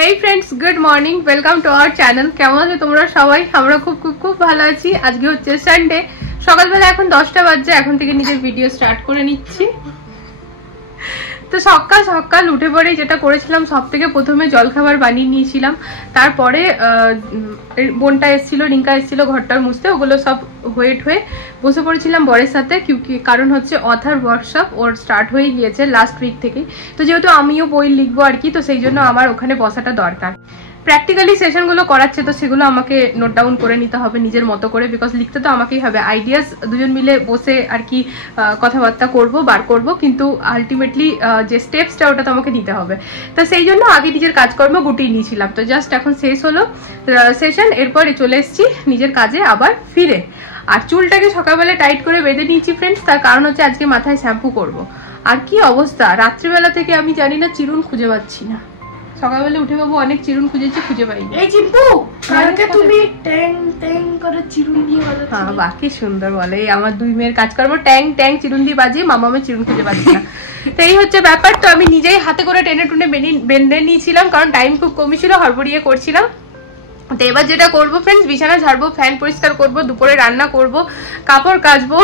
Hey friends, good morning, welcome to our channel. কেমন আছো তোমরা সবাই? আমরা খুব খুব খুব ভালো আছি। আজকে হচ্ছে সানডে, সকালবেলা এখন 10টা বাজছে। এখন থেকে নিজের ভিডিও স্টার্ট করে নিচ্ছি। তো সকাল সকাল উঠে পড়ে যেটা করেছিলাম, সব থেকে প্রথমে জলখাবার বানিয়ে নিয়েছিলাম। তারপরে বোনটা এসেছিল, রিঙ্কা এসেছিল ঘরটার মুছতে, ওগুলো সব হয়ে বসে পড়েছিলাম বরের সাথে। কারণ হচ্ছে অথার ওয়ার্কশপ ওর স্টার্ট হয়ে গিয়েছে লাস্ট উইক থেকেই। তো যেহেতু আমিও বই লিখবো আর কি, তো সেই জন্য আমার ওখানে বসাটা দরকার। প্র্যাকটিক্যালি সেশনগুলো করাচ্ছে, তো সেগুলো আমাকে নোট ডাউন করে নিতে হবে নিজের মতো করে, বিকজ লিখতে তো আমাকেই হবে। আইডিয়াস দুজন মিলে বসে আর কি কথাবার্তা বার করব, কিন্তু আলটিমেটলি যে স্টেপসটা ওটা তো আমাকে নিতে হবে। তো সেই জন্য আগে নিজের কাজকর্ম গুটিয়ে নিয়েছিলাম। তো জাস্ট এখন শেষ হলো সেশন, এরপর চলে এসেছি নিজের কাজে আবার ফিরে। আর চুলটাকে সকালবেলা টাইট করে বেঁধে নিয়েছি ফ্রেন্ডস, তার কারণ হচ্ছে আজকে মাথায় শ্যাম্পু করব। আর কি অবস্থা, রাত্রিবেলা থেকে আমি জানি না চিরুন খুঁজে পাচ্ছি না। সকালবেলা উঠে বাবু অনেক চিরুন খুঁজেছি, খুঁজে পাইনি। এই চিম্পু, কালকে তুমি ট্যাং ট্যাং করে চিরুন দিয়ে বাজাচ্ছ। হ্যাঁ, বাকি সুন্দর বলে। এই আমার দুই মেয়ের কাজ করবো, ট্যাং ট্যাং চিরুন দিয়ে বাজিয়ে মামামে চিরুন খুঁজে পাচ্ছি না। তো এই হচ্ছে ব্যাপার। তো আমি নিজেই হাতে করে টেনে টুনে বেঁধে নিয়েছিলাম, কারণ টাইম খুব কমই ছিল, হড়বড়িয়ে করছিলাম। তো এবার যেটা করবো ফ্রেন্ডস, বিছানা ঝাড়বো, ফ্যান পরিষ্কার করবো, দুপুরে রান্না করব, কাপড় কাচবো,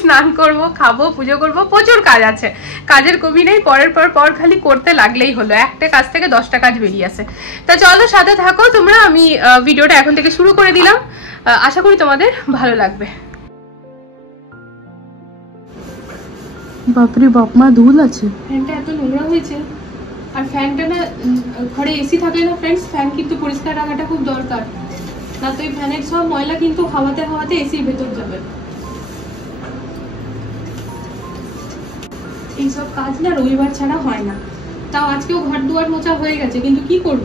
স্নান করব, খাবো, পুজো করব, প্রচুর কাজ আছে। কাজের কমি নেই, পরের পর খালি করতে লাগলেই হলো। একটা কাজ থেকে 10টা কাজ বেরিয়ে আসে। তা চলো সাথে থাকো তোমরা, আমি ভিডিওটা এখন থেকে শুরু করে দিলাম। আশা করি তোমাদের ভালো লাগবে। বাপরে বাপ, মা ধুল আছে। ফ্যানটা এত নোংরা হয়েছে। আর ফ্যানটা না, ঘরে এসি থাকলে না ফ্রেন্ডস, ফ্যান কিন্তু পরিষ্কার রাখাটা খুব দরকার। না তো এই ফ্যানের সব ময়লা কিন্তু হাওয়াতে হাওয়াতে এসির ভেতর যাবে। এইসব কাজ না রবিবার ছাড়া হয় না। তাও আজকেও ঘর দুয়ার মোছা হয়ে গেছে, কিন্তু কি করব?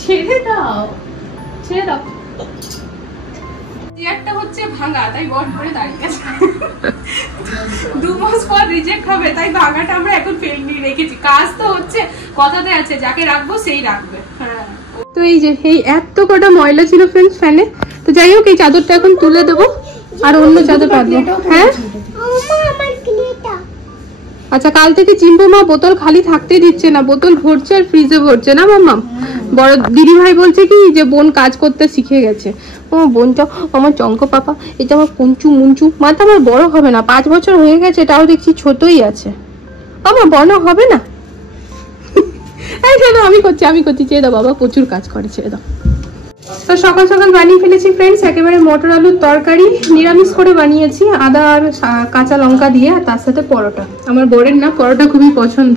ছেড়ে দাও, ছেড়ে দাও। চেয়ারটা হচ্ছে ভাঙা, তাই বট ধরে দাঁড়িয়ে গেছে। 2 মাস পর রিজেক্ট হবে, তাই ভাঙাটা আমরা এখন ফেলে রেখেছি। কাজ তো হচ্ছে, কথাতে আছে যাকে রাখবো সেই রাখবে। হ্যাঁ, তো এই যে এই এত কটা ময়লা ছিল ফ্রেন্ডস ফ্যানে। তো যাই হোক, এই চাদরটা এখন তুলে দেবো আর অন্য চাদর পাতবো। হ্যাঁ আচ্ছা, কাল থেকে চিম্পু মা বোতল খালি থাকতেই দিচ্ছে না, বোতল ভরছে আর ফ্রিজে ভরছে না মাম্মা। বড় দিদি ভাই বলছে কি যে বোন কাজ করতে শিখে গেছে। ও বোনটা আমার চঙ্ক পাপা, এটা আমার পুঞ্চু মুঞ্চু। মাথা আমার বড় হবে না, 5 বছর হয়ে গেছে, তাও দেখছি ছোটই আছে। আমার বড় হবে না। এই কেন আমি করছি, চেয়ে দাও বাবা, প্রচুর কাজ করে, ছেড়ে দাও। তো সকাল সকাল বানিয়ে ফেলেছি ফ্রেন্ডস একেবারে মটর আলুর তরকারি, নিরামিষ করে বানিয়েছি, আদা আর কাঁচা লঙ্কা দিয়ে, আর তার সাথে পরোটা। আমার বরের না পরোটা খুবই পছন্দ।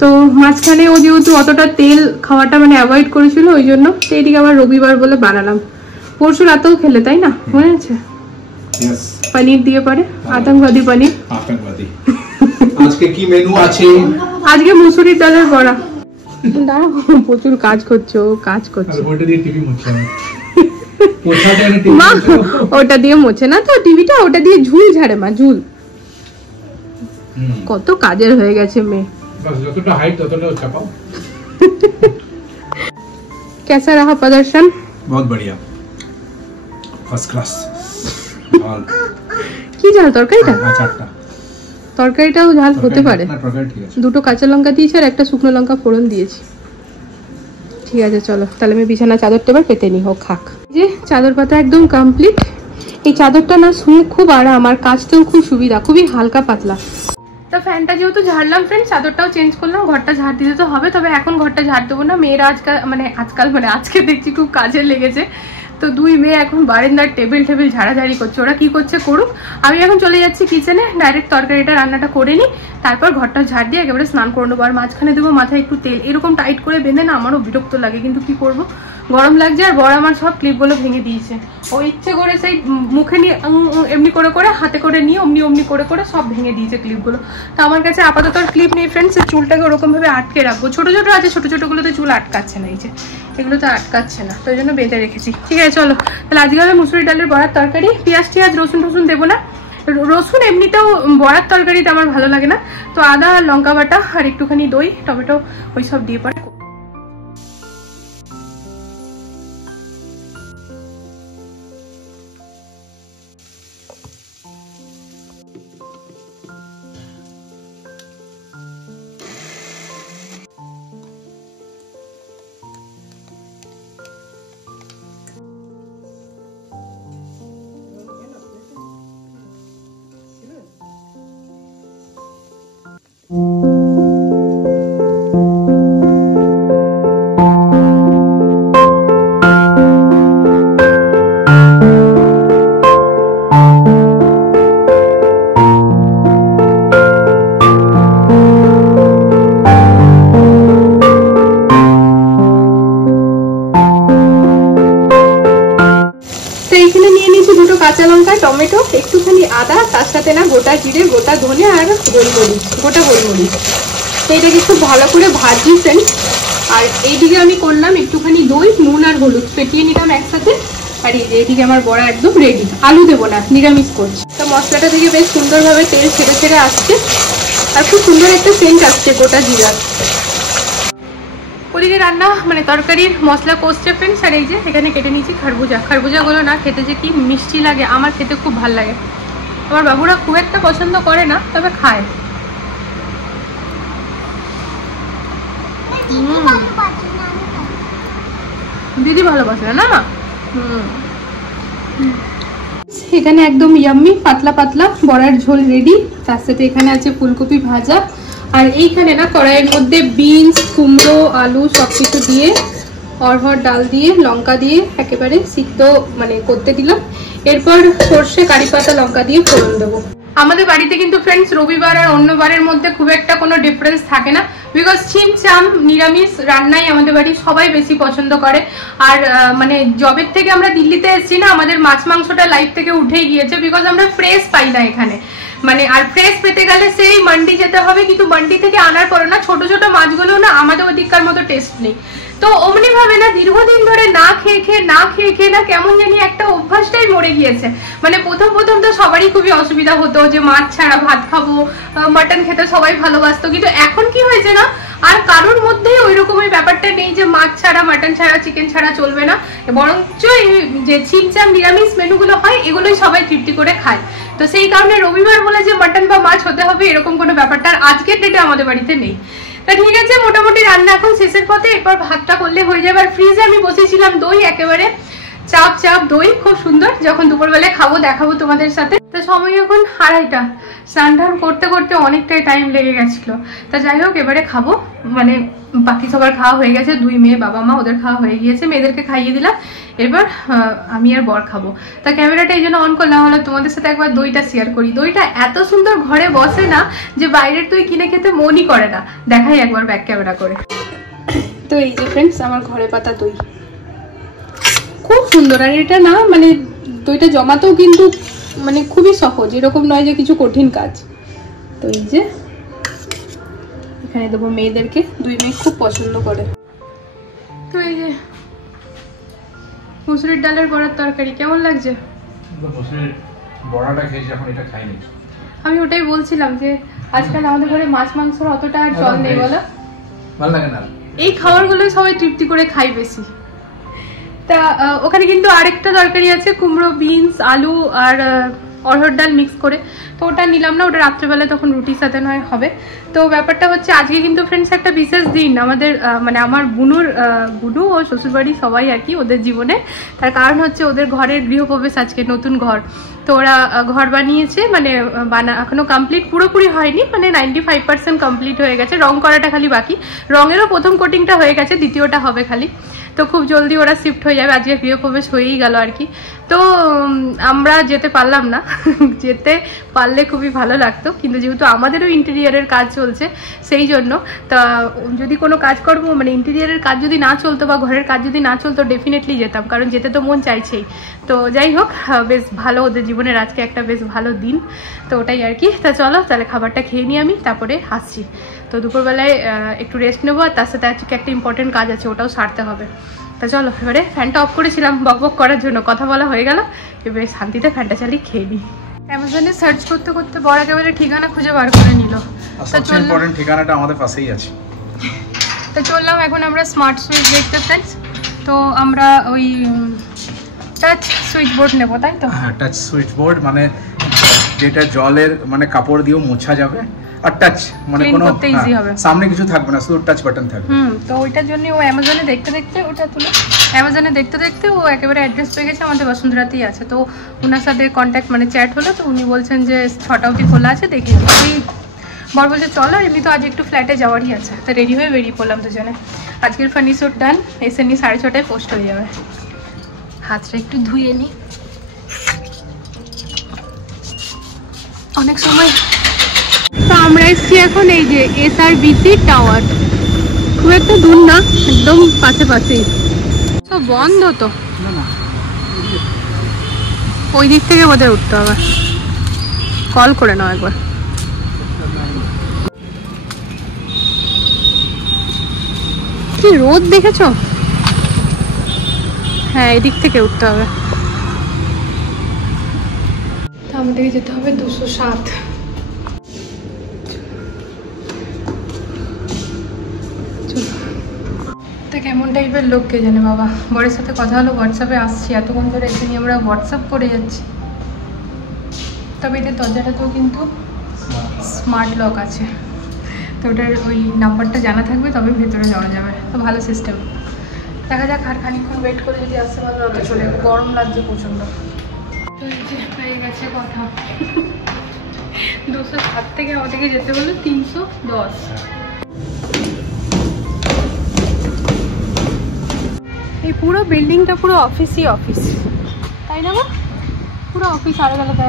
তো মাঝখানে ও যেহেতু অতটা তেল খাওয়াটা মানে অ্যাভয়েড করেছিল, ওই জন্য এদিকে আবার রবিবার বলে বানালাম। পরশু রাতেও খেলে, তাই না? মনে আছে? পনির দিয়ে পরে, আতঙ্কবাদী পনির। আজকে কি মেনু আছে? আজকে মুসুরির ডালের বড়া। দাঁড়াও, প্রচুর কাজ করছে, ও কাজ করছে। মা ওটা দিয়ে মোছে না তো টিভিটা, ওটা দিয়ে ঝুল ঝাড়ে মা, ঝুল। কত কাজের হয়ে গেছে মেয়ে। যতটা হাইট ততটা চাপাও। कैसा रहा प्रदर्शन? बहुत बढ़िया, फर्स्ट क्लास। কি ঝাল তরকারিটা? আচারটা, তরকারিটাও ঝাল হতে পারে। দুটো কাঁচা লঙ্কা দিয়েছি আর একটা শুকনো লঙ্কা ফোড়ন দিয়েছি। ঠিক আছে চলো, তাহলে আমি বিছানা চাদরটা এবার পেতে নি, হোক খাক। যে চাদর পাতা একদম কমপ্লিট। এই চাদরটা না শুয়ে খুব আরাম, আর কাজটাও খুব সুবিধা, খুবই হালকা পাতলা। তো ফ্যানটা যেহেতু ঝাড়লাম ফ্রেন্ড, চাদরটাও চেঞ্জ করলাম, ঘরটা ঝাড় দিতে তো হবে। তবে এখন ঘরটা ঝাড় দেবো না, মেয়েরা আজকে দেখছি খুব কাজে লেগেছে। তো 2 মেয়ে এখন বারান্দার টেবিল ঝাড়াঝাড়ি করছে। ওরা কি করছে করুক, আমি এখন চলে যাচ্ছি কিচেনে, ডাইরেক্ট তরকারিটা রান্নাটা করে নিই, তারপর ঘরটা ঝাড় দিয়ে একেবারে স্নান করে নেবো। আর মাঝখানে দেবো মাথায় একটু তেল। এরকম টাইট করে বেঁধে না আমারও বিরক্ত লাগে, কিন্তু কি করব, গরম লাগছে। আর বড় আমার সব ক্লিপগুলো ভেঙে দিয়েছে। ও ইচ্ছে করে সেই মুখে নিয়ে এমনি করে হাতে করে নিয়ে অমনি করে সব ভেঙে দিয়েছে ক্লিপগুলো। তো আমার কাছে আপাতত ক্লিপ নেই ফ্রেন্ডস, চুলটাকে ওরকম ভাবে আটকে রাখবো। ছোট ছোট আছে, ছোটগুলোতে চুল আটকাচ্ছে না, এই যে এগুলো তো আটকাচ্ছে না, তো ওই জন্য বেঁধে রেখেছি। ঠিক আছে চলো, তাহলে আজকে হবে মুসুরি ডালের বড়ার তরকারি। পেঁয়াজ টিয়াজ রসুন টসুন দেবো না, রসুন এমনিতেও বড়ার তরকারিতে আমার ভালো লাগে না। তো আদা আর লঙ্কা বাটা আর একটুখানি দই টমেটো ওই সব দিয়ে পরে কাঁচা লঙ্কা, টমেটো, একটুখানি আদা, তার সাথে না গোটা জিরে, গোটা ধনে আর গোলমরিচ, গোটা গোলমরিচ। তো এটাকে খুব ভালো করে ভাজি ফ্রেন্ডস। আর এইদিকে আমি করলাম একটুখানি দই, নুন আর হলুদ ফেটিয়ে নিলাম একসাথে। আর এইদিকে আমার বড়া একদম রেডি। আলু দেবো না, নিরামিষ করছি। তো মশলাটা থেকে বেশ সুন্দরভাবে তেল ছেড়ে ছেড়ে আসছে আর খুব সুন্দর একটা সেন্ট আসছে গোটা জিরার। ওদিকে রান্না মানে তরকারির মশলা কষছে ফ্রেন্ডস। আর এই যে এখানে কেটে নিয়েছি খরবুজা। খরবুজাগুলো না খেতে যে কি মিষ্টি লাগে, আমার খেতে খুব ভালো লাগে। আমার বাবুরা খুব একটা পছন্দ করে না, তবে খায়। দিদি ভালোবাসে না মা। এখানে একদম ইয়াম্মি পাতলা পাতলা বড়ার ঝোল রেডি। তার সাথে এখানে আছে ফুলকপি ভাজা। আর এইখানে না কড়াইয়ের মধ্যে বিনস, কুমড়ো, আলু সবকিছু দিয়ে অরহর ডাল দিয়ে লঙ্কা দিয়ে একেবারে সিদ্ধ মানে করতে দিলাম। এরপর সর্ষে, কারি পাতা, লঙ্কা দিয়ে ফোড়ন দেবো। আমাদের বাড়িতে কিন্তু ফ্রেন্ডস রবিবার আর অন্য বারের মধ্যে খুব একটা কোনো ডিফারেন্স থাকে না, বিকজ ছিমছাম নিরামিষ রান্নাই আমাদের বাড়ি সবাই বেশি পছন্দ করে। আর মানে জবের থেকে আমরা দিল্লিতে এসেছি না, আমাদের মাছ মাংসটা লাইফ থেকে উঠেই গিয়েছে, বিকজ আমরা ফ্রেশ পাই না এখানে। মানে আর ফ্রেশ পেতে গেলে সেই মান্ডি যেতে হবে, কিন্তু মান্ডি থেকে আনার পরে না ছোট ছোট মাছগুলো না আমাদের ওদিককার মতো টেস্ট নেই। তো অমনি ভাবে না দীর্ঘদিন ধরে না খেয়ে না কেমন জানি একটা অভ্যাসটাই মরে গিয়েছে। মানে প্রথম তো সবারই খুবই অসুবিধা হতো যে মাছ ছাড়া ভাত খাবো, মাটন খেতে সবাই ভালোবাসতো, কিন্তু এখন কি হয়েছে না আর কারোর মধ্যেই ওই রকম ব্যাপারটা নেই যে মাছ ছাড়া, মাটন ছাড়া, চিকেন ছাড়া চলবে না। বরঞ্চ যে ছিমছাম নিরামিষ মেনুগুলো হয় এগুলোই সবাই তৃপ্তি করে খায়। তো সেই কারণে রবিবার বলে যে মাটন বা মাছ হতে হবে এরকম কোনো ব্যাপারটা আজকের ডেটে আমাদের বাড়িতে নেই। তা ঠিক আছে, মোটামুটি রান্না এখন শেষের পথে। এরপর ভাতটা করলে হয়ে যাবে। আর ফ্রিজে আমি বসেছিলাম দই, একেবারে চাপ দই, খুব সুন্দর। যখন দুপুরবেলায় খাবো দেখাবো তোমাদের সাথে। তো সময় এখন 2:30। স্নান টান করতে করতে অনেকটাই টাইম লেগে গেছিল। তা যাই হোক এবারে খাবো, মানে বাকি সবার খাওয়া হয়ে গেছে, 2 মেয়ে বাবা মা ওদের খাওয়া হয়ে গিয়েছে, মেয়েদেরকে খাইয়ে দিলাম। এবার আমি আর বর খাবো। তা ক্যামেরাটা এই জন্য অন করলাম, হলো তোমাদের সাথে একবার দইটা শেয়ার করি। দইটা এত সুন্দর ঘরে বসে না যে বাইরের দই কিনে খেতে মনই করে না। দেখাই একবার ব্যাক ক্যামেরা করে। তো এই যে ফ্রেন্ডস আমার ঘরে পাতা দই, খুব সুন্দর। আর এটা না মানে দইটা জমাতেও কিন্তু মানে খুবই সহজ, এরকম নয় যে কিছু কঠিন কাজ। তো এই যে এখানে দেবো মেয়েদেরকে, 2 মেয়ে খুব পছন্দ করে। তো এই যে মুসুরির ডালের বড়ার তরকারি কেমন লাগছে? বড়াটা খেয়েছি, এখন এটা খাইনি। আমি ওটাই বলছিলাম যে আজকাল আমাদের ঘরে মাছ মাংসর অতটা আর চল নেই, বলো ভালো লাগে না। এই খাবারগুলোই সবাই তৃপ্তি করে খাই বেশি। তা ওখানে কিন্তু আরেকটা তরকারি আছে, কুমড়ো, বিনস, আলু আর অরহর ডাল মিক্স করে। তো ওটা নিলাম না, ওটা রাত্রেবেলা তখন রুটির সাথে নয় হবে। তো ব্যাপারটা হচ্ছে আজকে কিন্তু ফ্রেন্ডস একটা বিশেষ দিন আমাদের, মানে আমার বুনু ও শ্বশুরবাড়ি সবাই আর কি ওদের জীবনে। তার কারণ হচ্ছে ওদের ঘরের গৃহপ্রবেশ আজকে, নতুন ঘর। তো ওরা ঘর বানিয়েছে, মানে এখনো কমপ্লিট পুরোপুরি হয়নি, মানে 95% কমপ্লিট হয়ে গেছে, রং করাটা খালি বাকি। রঙেরও প্রথম কোটিংটা হয়ে গেছে, দ্বিতীয়টা হবে খালি। তো খুব জলদি ওরা শিফট হয়ে যাবে, আজকে গৃহপ্রবেশ হয়েই গেল আর কি। তো আমরা যেতে পারলাম না, যেতে পারলে খুবই ভালো লাগতো, কিন্তু যেহেতু আমাদেরও ইন্টেরিয়ারের কাজ চলছে সেই জন্য। তা যদি কোনো কাজকর্ম মানে ইন্টেরিয়ারের কাজ যদি না চলতো বা ঘরের কাজ যদি না চলতো ডেফিনেটলি যেতাম, কারণ যেতে তো মন চাইছেই। তো যাই হোক বেশ ভালো, ওদের জীবনের আজকে একটা বেশ ভালো দিন। তো ওটাই আর কি। তা চলো তাহলে খাবারটা খেয়ে নিই আমি, তারপরে আসছি। তো দুপুরবেলায় একটু রেস্ট নেবো, আর তার সাথে আজকে একটা ইম্পর্টেন্ট কাজ আছে, ওটাও সারতে হবে। তা চলো এবারে ফ্যানটা অফ করেছিলাম বকবক করার জন্য, কথা বলা হয়ে গেল, এবারে শান্তিতে ফ্যানটা চালিয়ে খেয়ে নিই। অ্যামাজনে সার্চ করতে করতে বড় একেবারে ঠিকানা খুঁজে বার করে নিল। সবচেয়ে ইম্পর্টেন্ট ঠিকানাটা আমাদের পাশেই আছে। তো চললাম এখন আমরা স্মার্ট সুইচ দেখতে ফ্রেন্ডস। তো আমরা ওই টাচ সুইচ বোর্ড নেবো, তাই তো? হ্যাঁ, টাচ সুইচ বোর্ড, মানে যেটা জলের মানে কাপড় দিয়েও মোছা যাবে, আর টাচ মানে কোনো সামনে কিছু থাকবে না, শুধু টাচ বাটন থাকবে। তো ওইটার জন্য ও অ্যামাজনে দেখতে দেখতে ওটা তুলে অ্যামাজনে দেখতে দেখতে ও একেবারে অ্যাড্রেস পেয়ে গেছে, আমাদের বসুন্ধরাতেই আছে। তো ওনার সাথে কন্ট্যাক্ট মানে চ্যাট হলো, তো উনি বলছেন যে 6টা অবধি খোলা আছে, দেখে ওই বর বলছে চলো, এমনি তো আজ একটু ফ্ল্যাটে যাওয়ারই আছে। তো রেডি হয়ে বেরিয়ে পড়লাম দুজনে। আজকের ফার্নিচার ডান, এসে নিয়ে 6:30টায় পোস্ট হয়ে যাবে। হাতটা একটু ধুয়ে নিই, অনেক সময়। তো আমরা এসছি এখন এই যে SRBC টাওয়ার, খুব একটা দূর না, একদম পাশে পাশেই। তো বন্ধ তো, ওই দিক থেকে বোধহয় উঠতে হবে, কল করে নাও একবার। কি রোদ দেখেছো? হ্যাঁ, এদিক থেকে উঠতে হবে। তো আমাদেরকে যেতে হবে 207। তো কেমন টাইপের লোক কে জানে বাবা। বরের সাথে কথা হলো, হোয়াটসঅ্যাপে আসছি, এতক্ষণ ধরে এসে নিয়ে আমরা হোয়াটসঅ্যাপ করে যাচ্ছি। তবে এদের দরজাটাতেও কিন্তু স্মার্ট লক আছে, তো ওটার ওই নাম্বারটা জানা থাকবে তবে ভেতরে যাওয়া যাবে। তো ভালো সিস্টেম। দেখা যাক, আর খানিকক্ষণ ওয়েট করে যদি আসতে পারবে অত চলে। গরম লাগছে প্রচণ্ড। তো এই যে পেয়ে গেছে কথা, 207 থেকে আমাদেরকে যেতে হলো 310। এই পুরো বিল্ডিংটা পুরো অফিসই অফিস, তাই না গো? পুরো অফিস আলাদা আলাদা।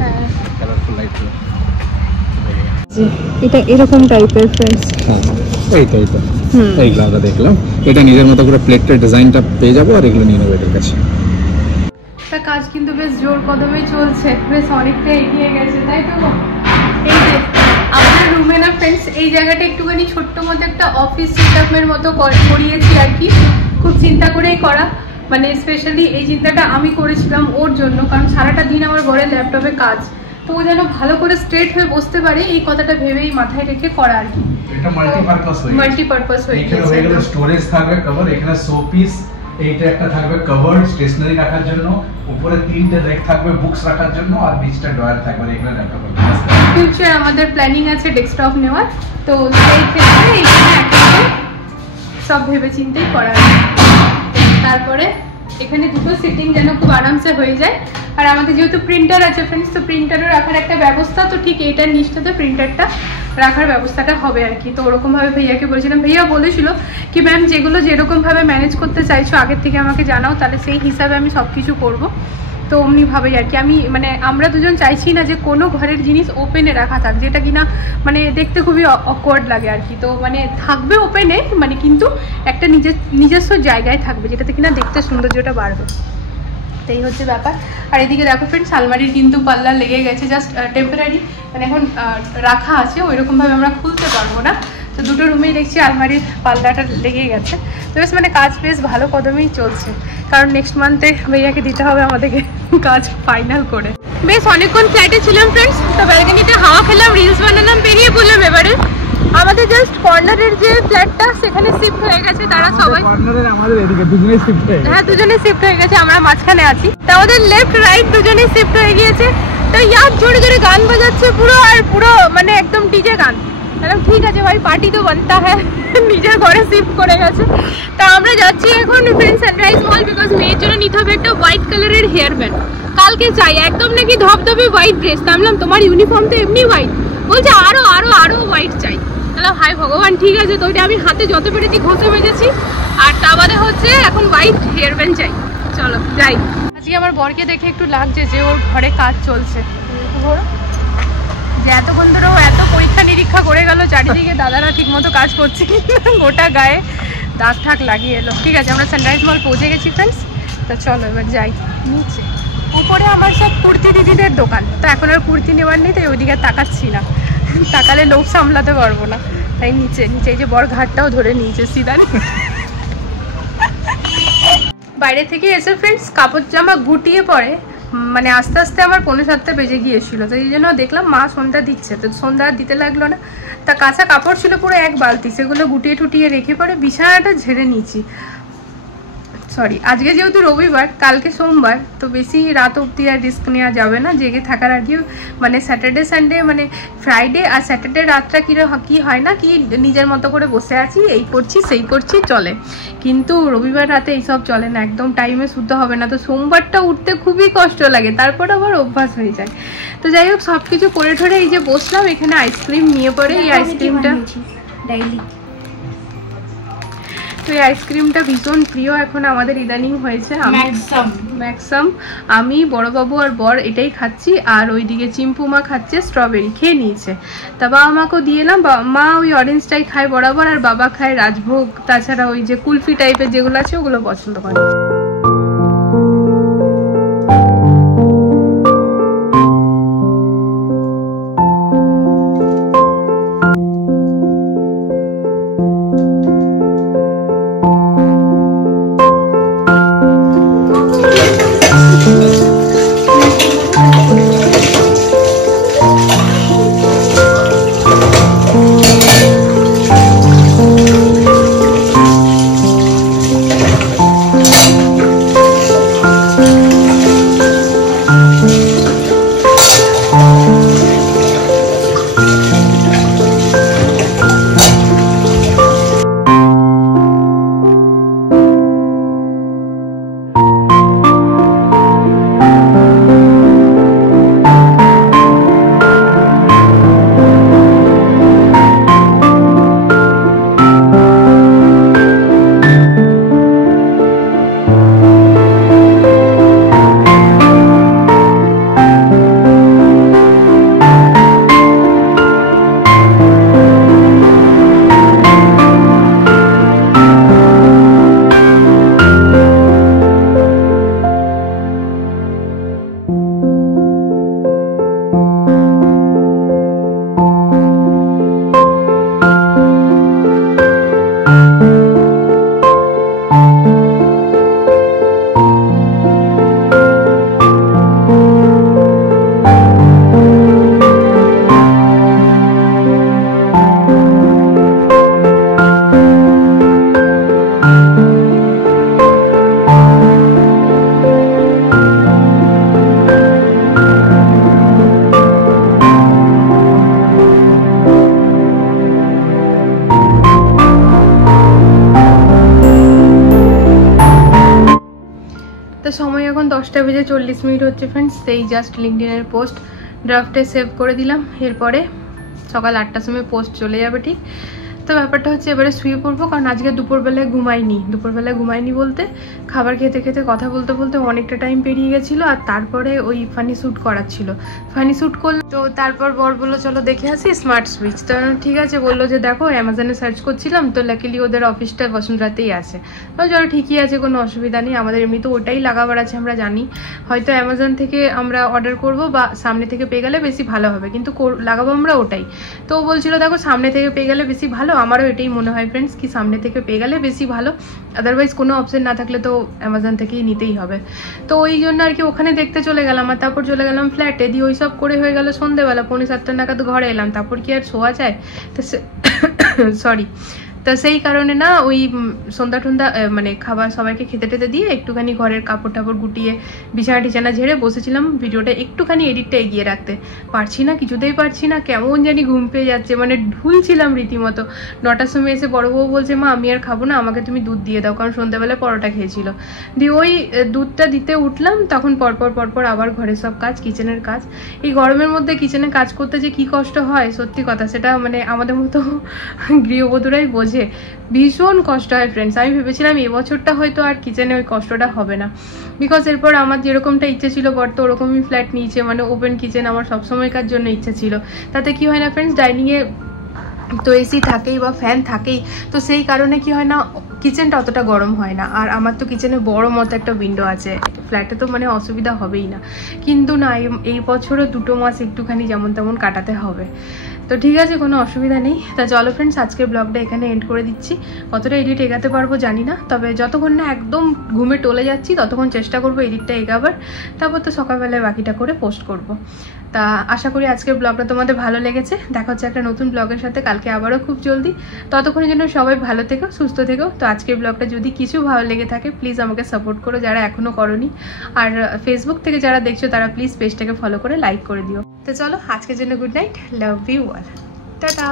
হ্যাঁ, এটা এরকম টাইপের ফ্রেন্ডস। এই তো এইগুলো আমরা দেখলাম। এটা নিজের মতো করে প্লেটের ডিজাইনটা পেয়ে যাবো, আর এগুলো নিয়ে নেবো এদের কাছে। তা কাজ কিন্তু বেশ জোর কদমে চলছে, বেশ অনেকটা এগিয়ে গেছে, তাই তো? এই যে আমাদের রুমে না ফ্রেন্ডস, এই জায়গাটা একটুখানি ছোট্ট মতো একটা অফিস সেটআপের মতো করিয়েছি আর কি। খুব চিন্তা করেই করা, মানে স্পেশালি এই চিন্তাটা আমি করেছিলাম ওর জন্য, কারণ সারাটা দিন আমার ঘরের ল্যাপটপে কাজ, তো ও যেন ভালো করে স্ট্রেট হয়ে বসতে পারে, এই কথাটা ভেবেই মাথায় রেখে করা আর কি। এটা মাল্টিপারপাস হয়ে গেছে। এখানে হয়ে গেল স্টোরেজ থাকবে কভার, এখানে শোপিস, এইটা একটা থাকবে কভার স্টেশনারি রাখার জন্য, উপরে 3টে র্যাক থাকবে বুকস রাখার জন্য, আর নিচটা ড্রয়ার থাকবে, এখানে ল্যাপটপ রাখতে। ফিউচার আমাদের প্ল্যানিং আছে ডেস্কটপ নেওয়ার, তো সেই ক্ষেত্রে এখানে একটা সব ভেবেচিন্তেই করা। তারপরে এখানে দুটো সিটিং যেন খুব আরামসে হয়ে যায়। আর আমাদের যেহেতু প্রিন্টার আছে ফ্রেন্ডস, তো প্রিন্টারও রাখার একটা ব্যবস্থা, তো ঠিক এইটার নিচটাতে প্রিন্টারটা রাখার ব্যবস্থাটা হবে আর কি। তো ওরকমভাবে ভাইয়াকে বলেছিলাম, ভাইয়া বলেছিল কি ম্যাম যেগুলো যেরকমভাবে ম্যানেজ করতে চাইছো আগের থেকে আমাকে জানাও, তাহলে সেই হিসাবে আমি সব কিছু করবো। তো অমনিভাবেই আর কি। আমি মানে আমরা দুজন চাইছি না যে কোনো ঘরের জিনিস ওপেনে রাখা থাক, যেটা কিনা মানে দেখতে খুবই অকওয়ার্ড লাগে আর কি। তো মানে থাকবে ওপেনে, মানে কিন্তু একটা নিজস্ব জায়গায় থাকবে, যেটাতে কিনা দেখতে সৌন্দর্যটা বাড়বে। এই হচ্ছে ব্যাপার। আর এদিকে দেখো ফ্রেন্ডস, আলমারির কিন্তু পাল্লা লেগে গেছে, জাস্ট টেম্পোরারি, মানে এখন রাখা আছে, ওইরকমভাবে আমরা খুলতে পারবো না। তো দুটো রুমেই দেখছি আলমারির পাল্লাটা লেগে গেছে। তো বেশ মানে কাজ বেশ ভালো কদমেই চলছে, কারণ নেক্সট মান্থে ভাইয়াকে দিতে হবে আমাদেরকে কাজ ফাইনাল করে। বেশ অনেকক্ষণ ফ্ল্যাটে ছিলাম ফ্রেন্ডস, তো ব্যালকনিতে হাওয়া খেলাম, রিলস বানালাম, বেরিয়ে পড়লাম। এবারে আমাদের জাস্ট কর্নারের যে ফ্ল্যাটটা সেখানে শিফট হয়ে গেছে, তারা সবাই হ্যাঁ দুজনেই শিফট হয়ে গেছে, আমরা মাঝখানে আছি। তো আমাদের লেফট রাইট দুজনেই শিফট হয়ে গিয়েছে। তো ইয়ার জোরে জোরে গান বাজাচ্ছে পুরো, আর পুরো মানে একদম ডিজে গান। ঠিক আছে ভাই, পার্টি তো বানতা হ্যাঁ। নিজের ঘরে শিফট করে গেছে। তা আমরা যাচ্ছি এখন ফ্রেন্ড সানরাইজ মল, বিকজ মেয়ের জন্য নিতে হবে একটা হোয়াইট কালারের হেয়ার ব্যান্ড। কালকে চাই একদম নাকি ধবধবে হোয়াইট ড্রেস। তাহলে তোমার ইউনিফর্ম তো এমনি হোয়াইট, বলছে আরো আরো আরো হোয়াইট চাই। তাহলে হাই ভগবান, ঠিক আছে। তো ওইটা আমি হাতে যত পেরেছি ঘষে মেজেছি, আর তা বাদে হচ্ছে এখন হোয়াইট হেয়ার ব্যান্ড চাই। চলো যাই। আজকে আমার বরকে দেখে একটু লাগছে যে ওর ঘরে কাজ চলছে, যে এতক্ষণ ধরে ও এত পরীক্ষা নিরীক্ষা করে গেল চারিদিকে, দাদারা ঠিক মতো কাজ করছে গোটা গায়ে দাগ ঠাক লাগিয়ে এলো। ঠিক আছে, আমরা সানরাইজ মল পৌঁছে গেছি ফ্রেন্ডস। তো চলো এবার যাই নিচে। উপরে আমার সব কুর্তি দিদিদের দোকান, তো এখন আর কুর্তি নেওয়ার নেই, তাই ওইদিকে তাকাচ্ছি না, তাকালে লোক সামলাতে পারবো না, তাই নিচে নিচে এই যে বর ঘাটটাও ধরে নিয়েছে সিধা। বাইরে থেকে এসে ফ্রেন্ডস কাপড় জামা গুটিয়ে পরে মানে আস্তে আস্তে আমার 6:45 বেজে গিয়েছিল। তো এই জন্য দেখলাম মা সন্ধ্যা দিচ্ছে, তো সন্ধ্যা দিতে লাগলো না। তা কাঁচা কাপড় ছিল পুরো 1 বালতি, সেগুলো গুটিয়ে টুটিয়ে রেখে পরে বিছানাটা ঝেড়ে নিয়েছি। সরি, আজকে যেহেতু রবিবার, কালকে সোমবার, তো বেশি রাত অবধি আর রিস্ক নেওয়া যাবে না। জেগে থাকার আগেও মানে স্যাটারডে সানডে মানে ফ্রাইডে আর স্যাটারডে রাতটা কি হয় না কি নিজের মতো করে বসে আছি, এই করছি সেই করছি চলে, কিন্তু রবিবার রাতে এইসব চলে না, একদম টাইমে শুতে হবে না। তো সোমবারটা উঠতে খুবই কষ্ট লাগে, তারপর আবার অভ্যাস হয়ে যায়। তো যাই হোক সব কিছু করে ঠরে এই যে বসলাম, এখানে আইসক্রিম নিয়ে পরে এই আইসক্রিমটা ডাইলি, তো এই আইসক্রিমটা ভীষণ প্রিয় এখন আমাদের ইদানিং হয়েছে। ম্যাক্সাম আমি বড়বাবু আর বর এটাই খাচ্ছি, আর ওইদিকে চিম্পুমা খাচ্ছে স্ট্রবেরি, খেয়ে নিয়েছে। তা বাবা মাকেও দিয়ে এলাম, মা ওই অরেঞ্জটাই খায় বরাবর, আর বাবা খায় রাজভোগ, তাছাড়া ওই যে কুলফি টাইপের যেগুলো আছে ওগুলো পছন্দ করে। তো সময় এখন 10টা বেজে 40 মিনিট হচ্ছে ফ্রেন্ডস। সেই জাস্ট লিঙ্কডইনের পোস্ট ড্রাফটে সেভ করে দিলাম, এরপরে সকাল 8টার সময় পোস্ট চলে যাবে ঠিক। তো ব্যাপারটা হচ্ছে এবারে শুয়ে পড়বো, কারণ আজকে দুপুরবেলায় ঘুমাইনি বলতে খাবার খেতে খেতে কথা বলতে বলতে অনেকটা টাইম পেরিয়ে গেছিলো, আর তারপরে ওই ফানি শ্যুট করার ছিল, ফানি শ্যুট করলো। তো তারপর বর বললো চলো দেখে আসি স্মার্ট সুইচ। তো ঠিক আছে, বললো যে দেখো অ্যামাজনে সার্চ করছিলাম, তো লাকিলি ওদের অফিসটা বসুন্ধরাতেই আছে। তো চলো ঠিকই আছে, কোনো অসুবিধা নেই, আমাদের এমনি তো ওটাই লাগাবার আছে, আমরা জানি হয়তো অ্যামাজন থেকে আমরা অর্ডার করব বা সামনে থেকে পেয়ে গেলে বেশি ভালো হবে, কিন্তু লাগাবো আমরা ওটাই। তো বলছিল দেখো সামনে থেকে পেয়ে গেলে বেশি ভালো, আমারও এটাই মনে হয় ফ্রেন্ডস, কি সামনে থেকে পেয়ে গেলে বেশি ভালো, আদারওয়াইজ কোনো অপশন না থাকলে তো অ্যামাজন থেকেই নিতেই হবে। তো ওই জন্য আর কি ওখানে দেখতে চলে গেলাম, আর তারপর চলে গেলাম ফ্ল্যাটে, দিয়ে ওই সব করে হয়ে গেল সন্ধ্যেবেলা, 6:45 নাগাদ ঘরে এলাম, তারপর কি আর শোয়া যায়? তো সরি, তো সেই কারণে না ওই সন্ধ্যা টন্ধা মানে খাবার সবাইকে খেতে টেতে দিয়ে একটুখানি ঘরের কাপড় টাপড় গুটিয়ে বিছানা টিছানা ঝেড়ে বসেছিলাম ভিডিওটা একটুখানি এডিটটা এগিয়ে রাখতে। পারছি না, কিছুতেই পারছি না, কেমন জানি ঘুম পেয়ে যাচ্ছে, মানে ঢুলছিলাম রীতিমতো। 9টার সময় এসে বড় বউ বলছে মা আমি আর খাবো না, আমাকে তুমি দুধ দিয়ে দাও, কারণ সন্ধ্যাবেলায় পরোটা খেয়েছিল। দিয়ে ওই দুধটা দিতে উঠলাম, তখন পরপর আবার ঘরের সব কাজ, কিচেনের কাজ। এই গরমের মধ্যে কিচেনে কাজ করতে যে কি কষ্ট হয় সত্যি কথা, সেটা মানে আমাদের মতো গৃহবধূরাই বোঝে, ভীষণ কষ্ট হয় ফ্রেন্ডস। আমি ভেবেছিলাম এবছরটা হয়তো আর কিচেনে ওই কষ্টটা হবে না, বিকজ এরপর আমার যেরকমটা ইচ্ছে ছিল, বর তো ওরকমই ফ্ল্যাট নিয়েছে, মানে ওপেন কিচেন আমার সবসময়কার জন্য ইচ্ছা ছিল। তাতে কি হয় না ফ্রেন্ডস, ডাইনিংয়ে তো এসি থাকেই বা ফ্যান থাকেই, তো সেই কারণে কি হয় না কিচেনটা অতটা গরম হয় না। আর আমার তো কিচেনে বড় মতো একটা উইন্ডো আছে, ফ্ল্যাটে তো মানে অসুবিধা হবেই না, কিন্তু না এই বছরও 2 মাস একটুখানি যেমন তেমন কাটাতে হবে। তো ঠিক আছে, কোনো অসুবিধা নেই। তা চলো ফ্রেন্ডস, আজকের ব্লগটা এখানে এন্ড করে দিচ্ছি। কতটা এডিট এগাতে পারবো জানি না, তবে যতক্ষণ না একদম ঘুমে টলে যাচ্ছি ততক্ষণ চেষ্টা করবো এডিটটা এগাবার, তারপর তো সকালবেলায় বাকিটা করে পোস্ট করব। তা আশা করি আজকের ব্লগটা তোমাদের ভালো লেগেছে। দেখা হচ্ছে একটা নতুন ব্লগের সাথে কালকে আবারও খুব জলদি। ততক্ষণের জন্য সবাই ভালো থেকো, সুস্থ থেকো। তো আজকের ব্লগটা যদি কিছু ভালো লেগে থাকে প্লিজ আমাকে সাপোর্ট করো যারা এখনো করোনি, আর ফেসবুক থেকে যারা দেখছো তারা প্লিজ পেজটাকে ফলো করে লাইক করে দিও। তো চলো আজকের জন্য good night, love you all, tata.